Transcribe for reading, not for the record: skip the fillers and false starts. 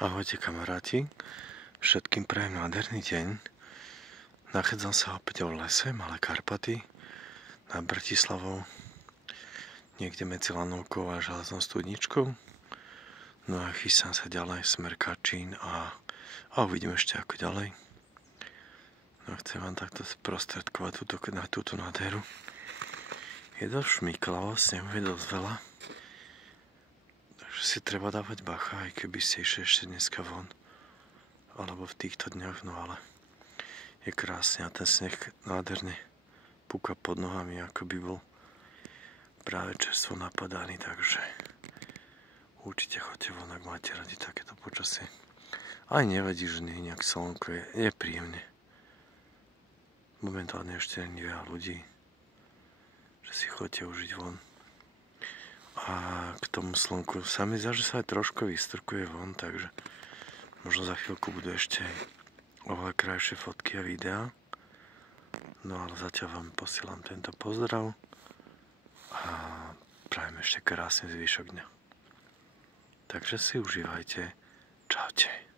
Ahojte kamaráti, všetkým prajem nádherný deň. Nachádzam sa opäť v lese, Malé Karpaty, nad Bratislavou, niekde medzi Lanovkou a Železnou studničkou. No a chystám sa ďalej smer Kačín a uvidím ešte ako ďalej. No chcem vám takto sprostredkovať túto nádheru. Je dosť šmíklavo, snehu je dosť veľa. Takže si treba dávať bacha, aj keby ste išli ešte dneska von. Alebo v týchto dňoch, no ale je krásne a ten sneh nádherne púka pod nohami, ako by bol práve čerstvo napadaný, takže určite choďte von, ak máte radi takéto počasie. Aj nevadí, že nie je nejak slnko, je príjemne. Momentálne ešte nie veľa ľudí, že si choďte užiť von. A k tomu slnku sa mi zdá, že sa aj trošku vystrkuje von, takže možno za chvíľku budú ešte oveľa krajšie fotky a videá. No ale zatiaľ vám posielam tento pozdrav a prajem ešte krásny zvyšok dňa. Takže si užívajte. Čaute.